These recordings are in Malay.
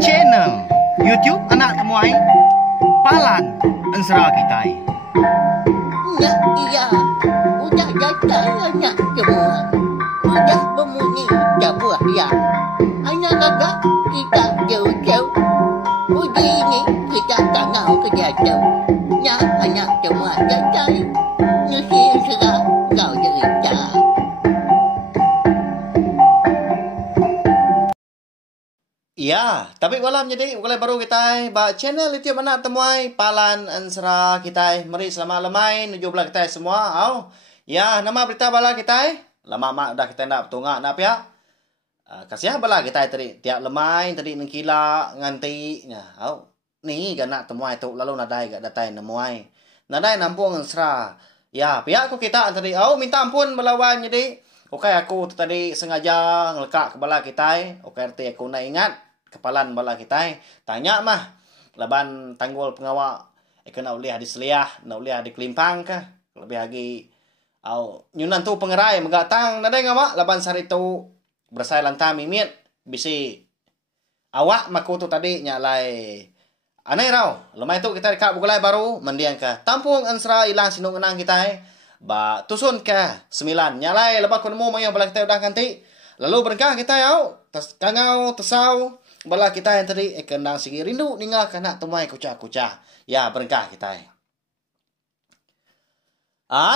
channel YouTube anak temuai Palan Ensera Kitai. Ya, iya, udah datang anak semua. Udah berbunyi sebuah ya. Anak kakak kita jauh-jauh. Uji ini kita tak mau kejatuh. Ya, anak semua datang. Nusi serah kau cerita. Ya, tapi malam jadi mulai baru kita ba channel YouTube anak temuai Palan Ensera Kitai. Mari selamat lemai nuju belah kita semua. Au. Ya, nama berita bala kita. Lama mak dah kita nak petungak nak pihak. Kasih bala kita tadi tiap lemai tadi nengkila nganti nya. Au. Ni kan nak temuai tu lalu nadai gak datai nemuai. Nadai nampung Ensera. Ya, pihak aku kita tadi au minta ampun melawan jadi. Okey aku tadi sengaja ngelekak ke bala kita. Okey arti aku nak ingat kepalan bala kita. Tanya mah laban tanggul pengawak kena ulih di seliah, nak ulih di kelimpang ke. Lebih lagi au nyunan tu pengerai megatang nadai ngawa laban sari tu bersai lantam mimit bisi awak maku tu tadi nyalai anai rau lemai tu kita dekat bukulai baru mendiang ke Tampung Ensera ilang sinung enang kita ba tusun ke 9 nyalai lepas kunemu mayang bala kita udah ganti lalu berengkah kita au kangau tesau bala kita yang tadi kendang sigi rindu ninggal kana tumai kucah-kucah ya berengkah kita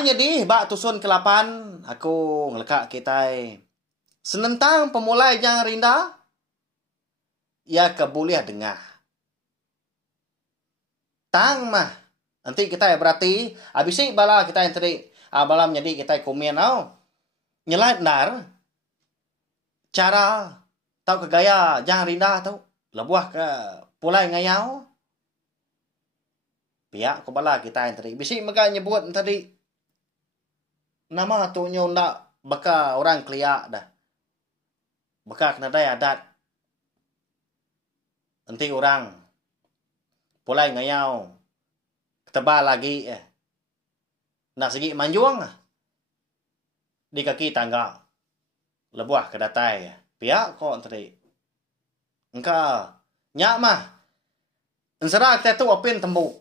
jadi bak tusun ke-8 aku ngelekak kita senentang pemulai yang rinda ya kebuliah dengah tang mah nanti kita berarti abisi bala kita yang tadi balam jadi kita komen nyelait nar cara tau ke gaya jangan rinda tau lebuah ke pulai ngayau pihak kepala kita yang tadi bisi mega nyebut tadi nama tu nyo ndak baka orang keliak dah baka kena dai adat nanti orang pulai ngayau ketebal lagi nak segi manjuang di kaki tangga lebuah ke datai pihak kok tadi engka nyak mah ensera kita tu opin tembuk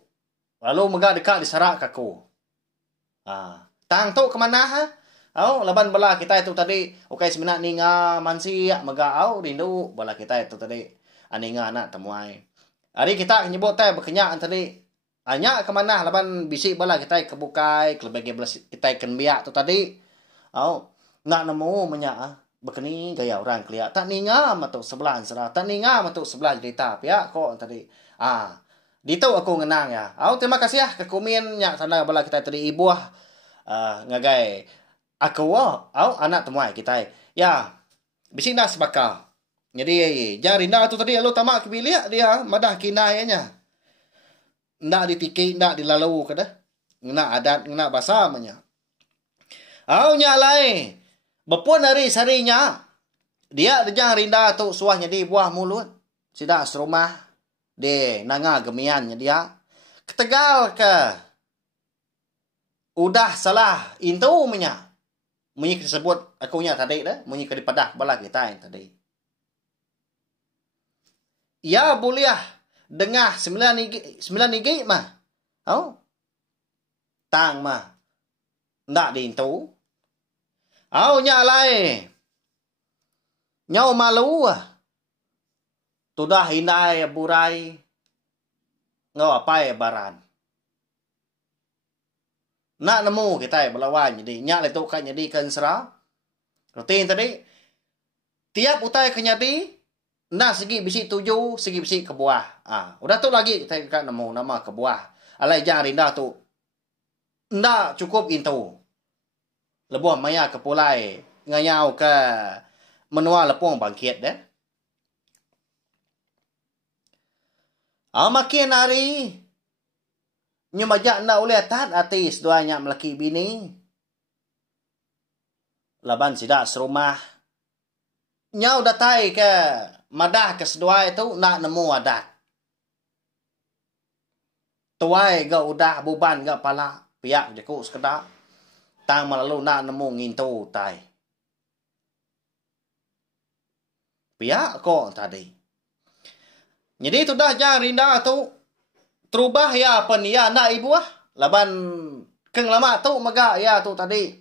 lalu mega dekat disarak kaku tang tu kemana ha laban bala kita itu tadi okey seminat ninga mansi mega rindu bala kita itu tadi aninga anak temuai hari kita nyebut teh berkenyak tadi hanya kemana laban bisik bala kita kebukai kelebih kita kenbiak tu tadi nak nemu menyak bekeni gaya orang keliak tak ninga matuk sebelah Ensera tak ninga matuk sebelah cerita pihak kok tadi ditu aku ngenang ya terima kasih ya ke komen nyak sana bala kita tadi ibuah ngagai aku anak temuai kita ya bising dah sebakal jadi jarinda tu tadi lu tamak kebilik dia madah kinainya ndak ditiki ndak dilalu kada ngena adat ngena bahasa manya nyalai bepun hari sarinya dia dejang rinda tu suahnya di buah mulut sidak serumah de nanga gemiannya dia ketegal ke udah salah itu menya munyi disebut akunya tadi dah munyi ke dipadah bala kita yang tadi ya buliah dengah 9 nigi mah tang mah ndak diintu nyalai nyau malu tudah hinai burai ngau apa baran nak nemu kita belawan jadi nyak letuk kan jadi ke Ensera rutin tadi tiap utai kenyadi nak segi bisi 7 segi bisi ke buah udah tu lagi kita kan nemu nama ke buah alai jangan rinda tu ndak cukup itu lebuh maya ke pulai ngayau ke menua lepung bangkit deh makin hari nyumajak na oleh tat atis doanya melaki bini laban sidak serumah nyau datai ke madah ke sedua itu nak nemu adat tuai ga udah buban ga pala piak jaku sekedar tang malalu nak nemu ngintu tai piak kok tadi Jadi tu dah jang rinda tu terubah ya apa ni ya nak ibu laban keng lama tu maga ya tu tadi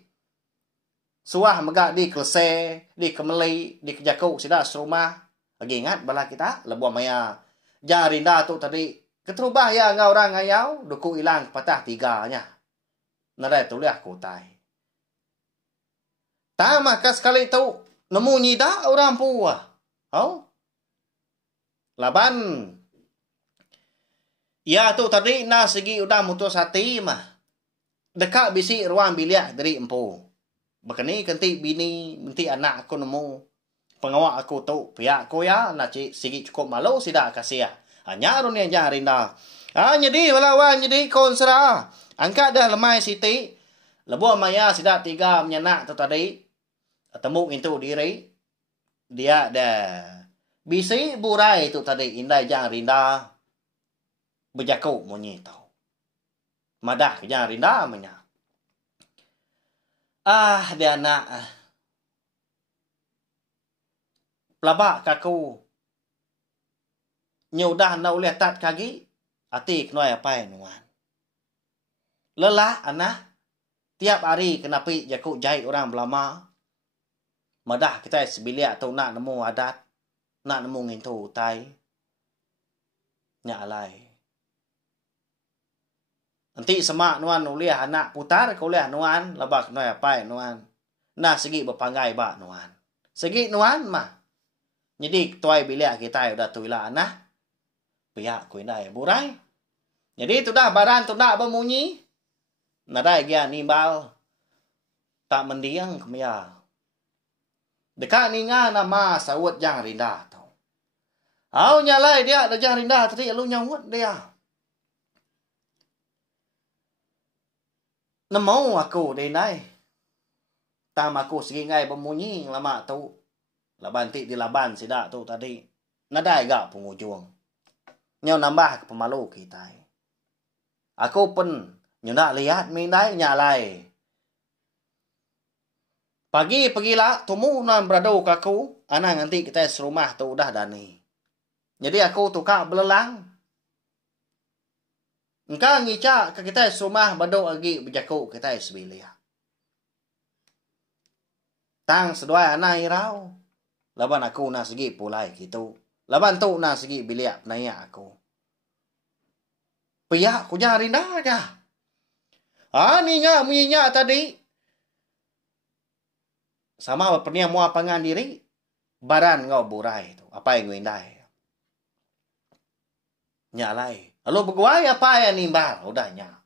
suah maga di Klese, di Kemelai, di Kejakau sida serumah. Lagi ingat bala kita lebuah maya jang rinda tu tadi keterubah ya ngau orang ngayau duku ilang patah tiganya. Narai tu liah kutai. Tama kas sekali tu nemu nyida orang puah. Oh. Laban ya tu tadi na segi udah mutus hati mah. Dekat bisi ruang bilik dari empu. Bekeni kenti bini menti anak aku nemu. Pengawak aku tu pihak aku ya na segi cukup malu sida kasih. Hanya run yang jangan rinda. Jadi walawan jadi konsera. Angkat dah lemai siti. Lebuah maya sida tiga menyenak tu tadi. Temu itu diri. Dia dah. Bisi burai tu tadi indai jangan rinda. Berjakau monyi tau. Madah jangan rinda menya. Dia anak. Pelabak kaku. Nyudah na uleh tat kagi. Ati kenoi apa nuan. Lelah anak. Tiap hari kenapi jakuk jahit orang belama. Madah kita sebilik atau nak nemu adat. Nak nemu ngintu utai. Nyak alai. Nanti semak nuan uliah anak putar ke uliah nuan. Labak nuan apa nuan. Nah segi berpanggai bak nuan. Segi nuan mah. Jadi tuai bilik kita udah tuilah anak. Pihak ku indai burai. Jadi tu dah baran tu nak bermunyi. Nadai gia nimbal. Tak mendiang kemia. Dekat ninga nama sawut jang rinda tau. Au nyalai dia dah jang rinda tadi lu nyawut dia. Nemu aku denai. Tam aku segi ngai bermunyi lama tu. Laban ti di laban sidak tu tadi. Nadai gak pengujung. Nyo nambah ke pemalu kita. Aku pun nyo nak lihat mindai nyalai. Pagi-pagilah tumu nan beradu kaku. Anak nanti kita serumah tu udah dani. Jadi aku tukar belelang. Engkau ngicak ke kita serumah beradu lagi berjakuk kita sebilia. Tang sedua anak irau. Laban aku nak segi pulai gitu. Laban tu nak segi bilik naik aku. Pihak ku jangan rindah kah? Ni ngak minyak tadi. Sama berperniah mua pangan diri. Baran ngau burai tu. Apa yang ngindai. Nyalai. Lalu berguai apa yang nimbal. Udahnya.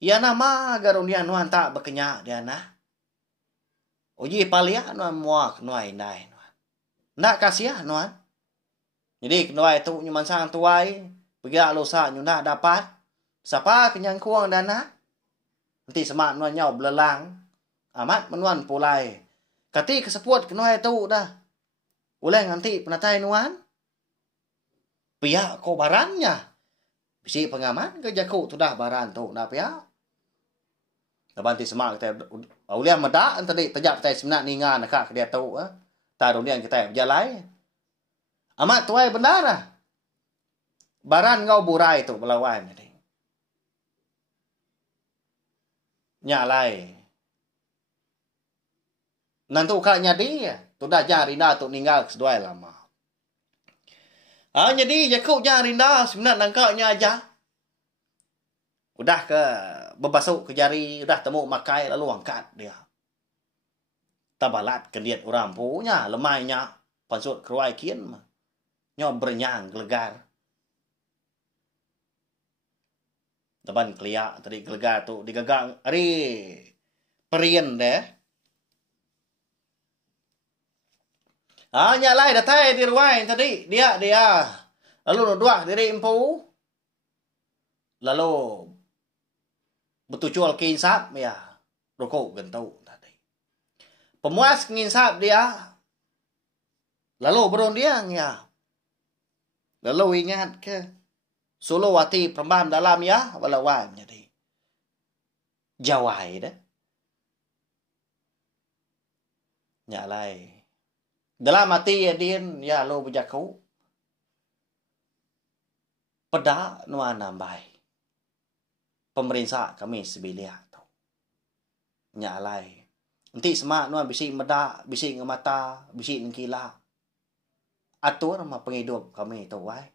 Ya nama garunian nuan tak berkenyak dia nah. Uji palia nuan mua kenuai indai nuan. Nak kasih nuan. Jadi kenuai tu nyuman sang tuai. Pergi lusa nyuna dapat. Siapa kenyang kuang dana. Nanti semak nuan nyau belelang. Amat menuan pulai. Kati keseput kenuai tu dah. Ulai nanti penatai nuan. Pihak ko barannya. Bisi pengaman ke jakuk tu dah baran tu. Nah pihak. Lepas nanti semak kita. Ulian medak tadi. Tajak kita sebenak ningan nakak ke dia tu. Tak ulian kita berjalai. Amat tuai benar lah. Baran ngau burai tu melawan. Nyalai. Nanti ukaknya dia. Tu dah jangan rinda tu ninggal keseduai lama. Jadi jakuk jangan rinda. Sebenarnya nangkaknya aja. Udah ke berbasuk ke jari. Udah temu makai lalu angkat dia. Tabalat ke liat orang punya. Lemainya. Pansut keruai kian. Nyo bernyang gelegar. Teban keliak tadi gelegar tu. Digagang. Hari. Perian deh. Nyalai datai di ruang tadi. Dia. Lalu nuduak diri empu. Lalu. Betucul kinsap. Ya. Rokok gentuk tadi. Pemuas kinsap dia. Lalu berundiang ya. Lalu ingat ke. Sulawati perempuan dalam ya. Walawan jadi. Jawai dah. Nyalai. Dalam hati ya din, ya lo berjaku. Peda nuan nambai. Pemerintah kami sebilia tu. Nya alai. Nanti semak nuan bisik medak, bisik ngemata, bisik ngkila. Atur mah penghidup kami tu wai.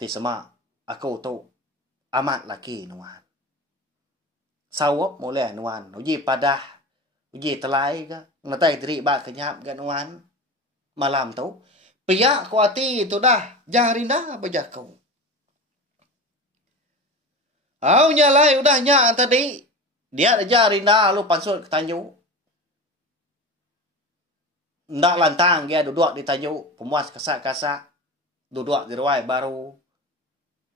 Ti semak aku tu amat laki nuan. Sawop boleh nuan. Uji padah, uji telai ke. Ngatai diri bak kenyap ke nuan. Malam tu. Piyak ku hati tu dah. Jarinda berjaku. Au nyalai udah nyak tadi. Dia ada jarinda lu pansut ke Tanjung. Ndak lantang dia duduk di Tanjung. Pemuas kasak-kasak. Duduk di ruai baru.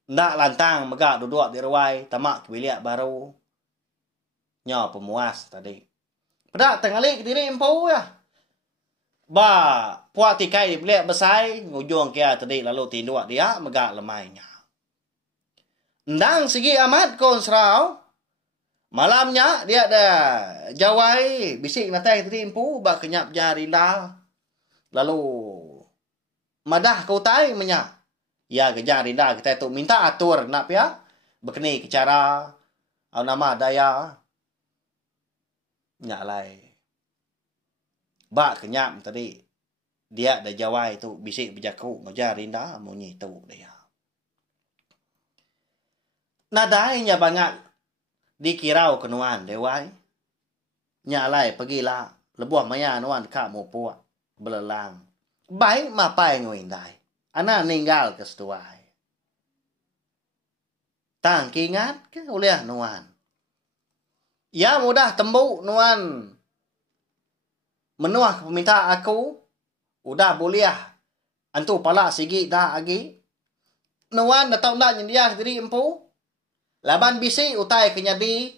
Ndak lantang megak duduk di ruai. Tamak ke bilik baru. Nya pemuas tadi. Pedak tengalik diri empu ya. Ba puak tikai di bilik besai. Ngujung kia tadi lalu tinduk dia megak lemainya. Ndang segi amat kon serau. Malamnya dia ada jawai. Bisik natai tadi empu. Ba kenyap jarinda. Lalu madah kau tai menyak. Ya ke jarinda kita tu minta atur nak ya. Berkeni ke cara. Au nama daya. Nyak lai. Ba kenyap tadi. Dia ada jawai tu. Bisik berjaku. Ngajar rinda. Munyi tu dia. Nadainya banget. Dikirau kenuan dewai. Nyak lai pergilah. Lebuah maya nuan kak mau puak. Belelang. Baik mapai nguindai. Anak ninggal ke setuai. Tang kingat ke oleh nuan. Ya mudah tembuk nuan. Menuah permintaan aku. Udah boleh. Antu pala sigi dah lagi. Nuan dah tahu nak nyendiah diri empu. Laban bisi utai kenyadi.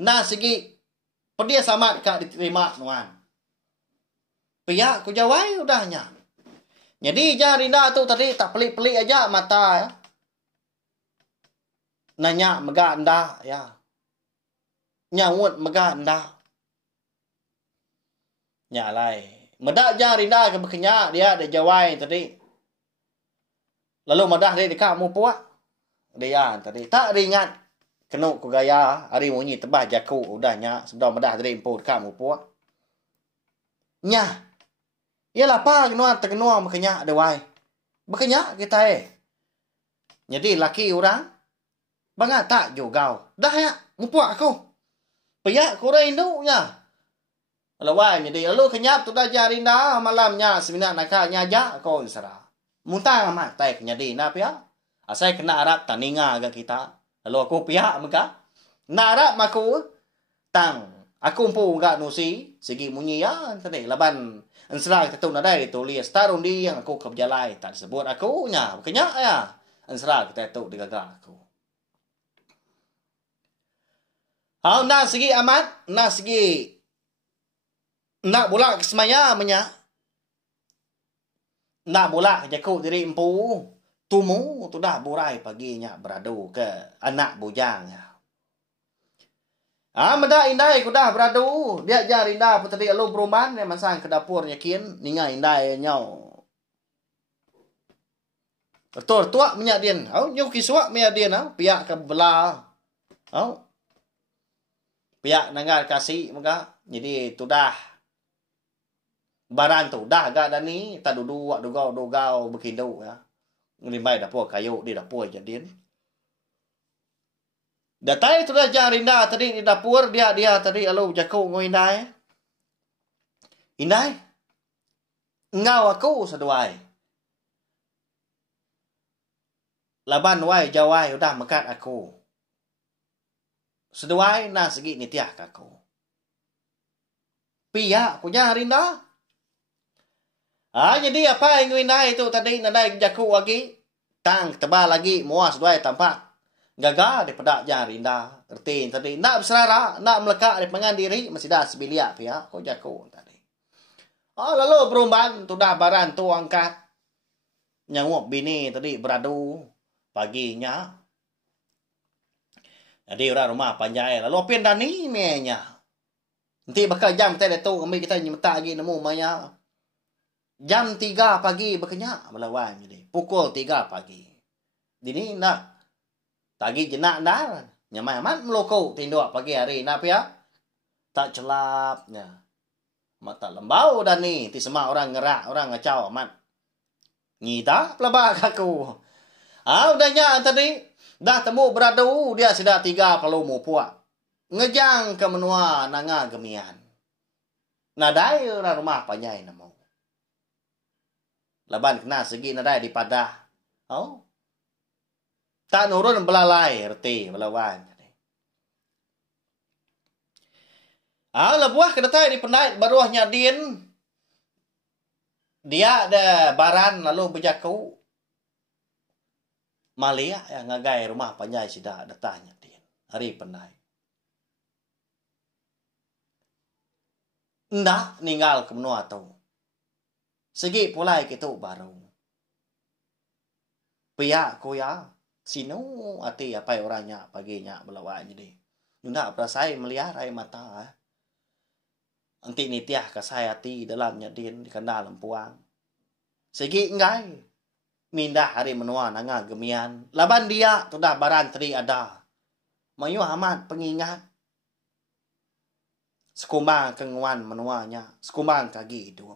Nah sigi. Pedia samat kak diterima nuan. Pihak ku jawai udahnya. Jadi jarinda tu tadi tak pelik-pelik aja mata ya. Nanya megak ndak ya. Nyawut megak ndak. Nyak lai. Medak jarinda ke berkenyak dia ada jawai tadi. Lalu medah dia dekat mu puak. Dia tadi tak ringat. Kenuk ku gaya hari munyi tebah jaku udahnya sudah medah tadi empu dekat mu puak. Nya. Yalah pa nuan terkenua berkenyak dewai. Berkenyak kita Jadi laki orang bangat tak jogau. Dah ya, mupuak aku. Piyak kurang induknya. Lawai jadi lalu kenyap tu dah jarinda malamnya seminat nak nyajak kau serah. Muntah amat tai kenyadi na pia. Asai kena Arab taninga ke kita. Lalu aku pihak maka. Na Arab maku tang. Aku pun enggak nusi segi munyi ya tadi laban ansra kita tu nadai tu lihat starun di yang aku ke berjalai tak sebut aku nya kenyak ya. Ansra kita tu digagak aku. Hau na segi amat, na segi nak bola kesemaya menya. Nak bola jaku diri empu. Tumu tu dah burai paginya beradu ke anak bujang ya. Meda indai ku dah beradu. Dia jar indah pun tadi lu beruman. Dia masang ke dapur yakin. Ninga indai nyau. Betul tuak minyak dia. Nyau kisuak minyak dia. Piak ke belah. Piak nanggar kasih. Maka. Jadi tu dah. Baran tu dah agak dah ni. Tak duduk. Dugau. Berkindu. Ngelimbai dapur kayu. Di dapur jadian. Datai tu dah jarinda tadi di dapur dia tadi alu jaku ngo indai. Indai. Ngau aku seduai. Laban wai jawai udah mekat aku. Seduai na segi nitiah aku. Pia punya jarinda. Jadi apa yang ngo indai tu tadi nadai jaku lagi. Tang tebal lagi muas seduai tampak. Gagal daripada jarinda. Erti tadi. Nak berserara. Nak melekat di pengan diri. Masih dah sebiliak pihak. Kau jaku tadi. Lalu berumban. Tu dah baran tu angkat. Nyanguk bini tadi beradu. Paginya. Jadi orang rumah panjai. Lalu pian dah ni menya. Nanti bakal jam kita dah tu. Ambil kita nyemetak lagi nemu maya. Jam 3 pagi berkenyak melawan jadi. Pukul 3 pagi. Dini nak tagi jenak dah. Nyamai amat melokok tinduk pagi hari nak ya. Tak celapnya. Mata lembau dan ni. Ti semua orang ngerak, orang ngacau amat. Ngita pelabak aku. Udahnya tadi. Dah temu beradu. Dia sudah 3 perlu mu puak. Ngejang ke menua nanga gemian. Nadai orang rumah panjai namo. Laban kena segi nadai di padah. Tak nurun belalai reti belawan. Lebuah kedatai di pendait baruahnya din. Dia ada baran lalu berjaku. Malia yang ngagai rumah panjai sida datanya din. Hari pendait. Ndak ninggal ke menua tu. Segi pulai kita baru. Pihak kuya. Sino ati apa orangnya paginya belawan jadi. Ndak perasai melihat air mata. Anti nitiah ke saya ati dalamnya din di kandal lempuang. Segi enggak. Mindah hari menua nanga gemian. Laban dia tu dah baran teri ada. Mayu amat pengingat. Sekumbang kenguan menuanya. Sekumbang kaki itu.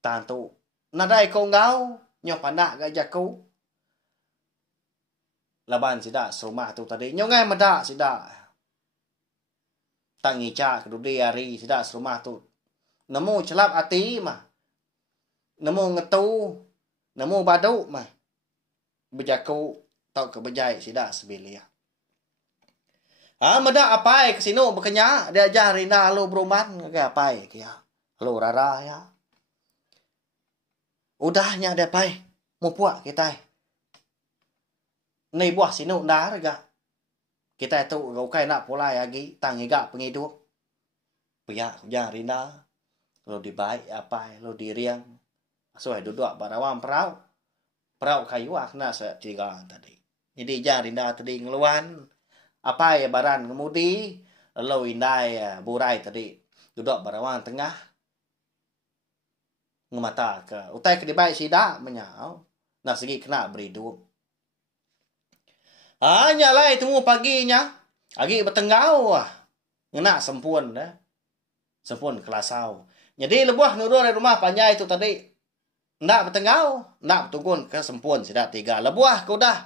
Tantu. Nadai kau ngau. Nyo pandak gajaku. Laban sida serumah tu tadi. Nyo ngai medak sida. Tangi cak kedudi hari sida serumah tu. Nemu celap hati mah. Nemu ngetu. Nemu baduk mah. Berjaku. Tau kebejai sida sebelia. Medak apai ke sini berkenyak. Dia ajar rinda lu beruman. Kayak apai kia. Lu rara ya. Udahnya dia apai. Mau puak kita. Nei buah sinu dah rega. Kita tu gau kai nak pulai lagi tang higa pengiduk. Pia hujan rinda. Lo dibaik apa lo diriang. Soai duduk barawang perau. Perau kayu kena setiga tadi. Jadi jan rinda tadi ngeluan. Apa ya baran kemudi. Lo indai burai tadi. Duduk barawang tengah. Ngemata ke. Utai ke dibaik sida menyau. Nak segi kena beriduk. Hanya lah temu paginya. Agi bertenggau. Ngena sempun dah. Sempun kelasau. Jadi lebuah nurul dari rumah panjai itu tadi. Ndak bertenggau. Ndak bertunggun ke sempun. Sudah 3. Lebuah ke udah.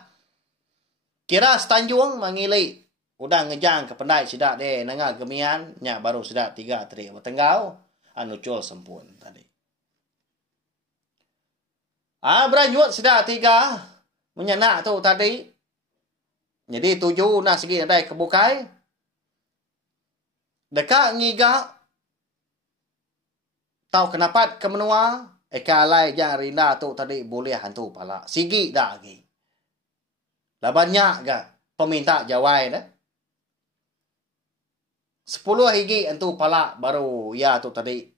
Kira setanjung mengili. Udah ngejang ke pendai sudah deh. Nengah gemian. Nya baru sudah 3 tadi. Bertenggau. Anucul sempun tadi. Beranyut sudah 3. Menyenak tu tadi. Jadi 7 nak segi ada kebukai. Dekat ngiga. Tahu kenapa ke menua. Kalai yang rinda tu tadi boleh hantu pala. Sigi dah lagi. Lah banyak ke peminta jawai dah. 10 higi hantu pala baru ya tu tadi.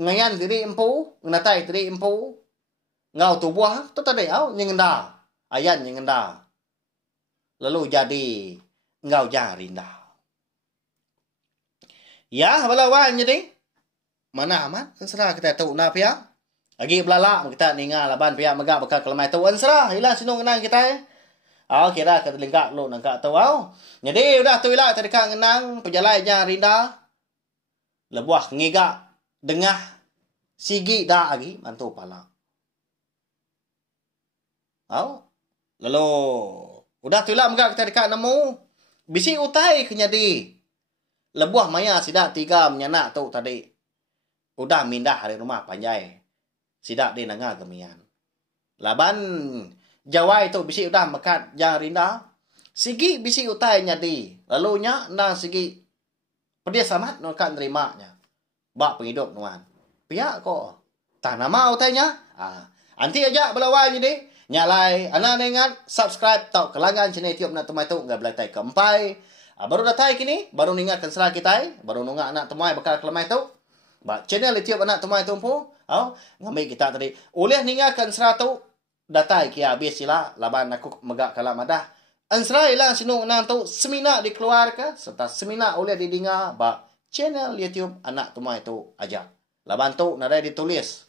Ngayan diri empu. Ngatai diri empu. Ngau tu buah tu tadi. Nyengenda. Ayan nyengenda. Lalu jadi engkau jangan rindah. Ya, balawan jadi. Mana amat? Serah kita tahu nak pihak. Lagi belalak kita ningal laban pihak megak bakal kelemai tu. Serah, hilang sinung kenang kita. Kira kita lingkak lu nangkak tahu. Jadi udah tu hilang tadi kak ngenang. Pejalai jangan rindah. Lebuah ngigak. Dengah. Sigi dah lagi. Mantu pala. Lalu. Udah tu lah megak kita dekat nemu. Bisi utai kenyadi. Lebuah maya sidak 3 menyanak tu tadi. Udah mindah dari rumah panjai. Sidak di nangah gemian. Laban jawai tu bisi udah mekat yang rinda. Sigi bisi utai nyadi. Lalu nya nang sigi. Pedia samat nukan terimanya. Bak penghidup nuan. Pihak kok. Tak nama utainya. Anti aja belawai jadi. Nyalai, anak ingat subscribe tau kelangan channel YouTube nak temai tu nggak belatai kempai. Baru datai kini, baru ningat serah kita, baru nunggak anak temai bakal kelemai tu. Channel YouTube anak temai tu pun, ngambil kita tadi. Oleh ningat serah tu datai kia habis sila laban aku megak kalam madah. Ansra ilang sinung nang tu seminar dikeluarkan serta seminar oleh didengar channel YouTube anak temai tu aja. Laban tu nadai ditulis.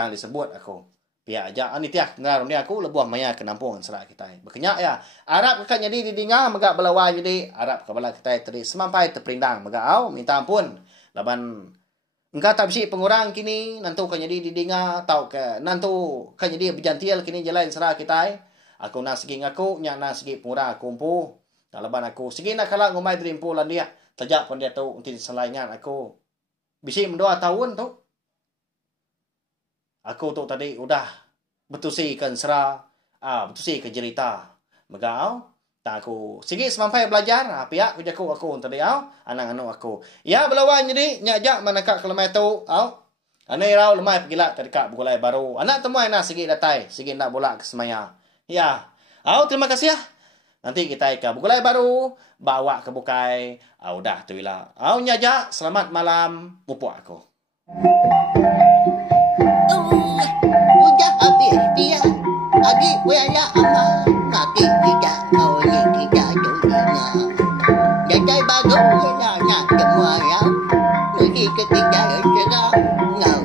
tang disebut aku. Pihak aja ani tiak ngarang ni aku lebuah maya ke nampung serak kita. Berkenyak ya. Arab kan jadi didinga megak belawan jadi Arab ke bala kita tadi semampai terperindang megak au minta ampun. Laban engkau tak bisi pengurang kini nantu kan jadi didinga tau ke nantu kan jadi berjantial kini jalan serak kita. Aku nak segi ngaku nyak nak segi pengurang aku umpu. Laban aku segi nak kalah ngomai drimpulan dia. Tajak pun dia tahu untin selaingan aku. Bisi mendoa tahun tu. Aku tu tadi udah betusikan serah, betusi ke cerita. Megau, tak aku sigi semampai belajar, pihak kerja aku tadi anak anu aku. Ya belawan jadi nyajak manakak kelemai tu, ane rau lemai pergilah ke dekat Bugulai Baru. Anak temuai nak sigi datai, sigi nak bola ke semaya. Ya, terima kasih ya. Nanti kita ke Bugulai Baru, bawa ke Bukai. Udah tu bila. Nyajak, selamat malam, pupuk aku. Udah habis dia. Adik wala ama. Maki tidak kau ni tidak dunia. Jadai baru nak semua ya. Pergi ketiga serang. Ngau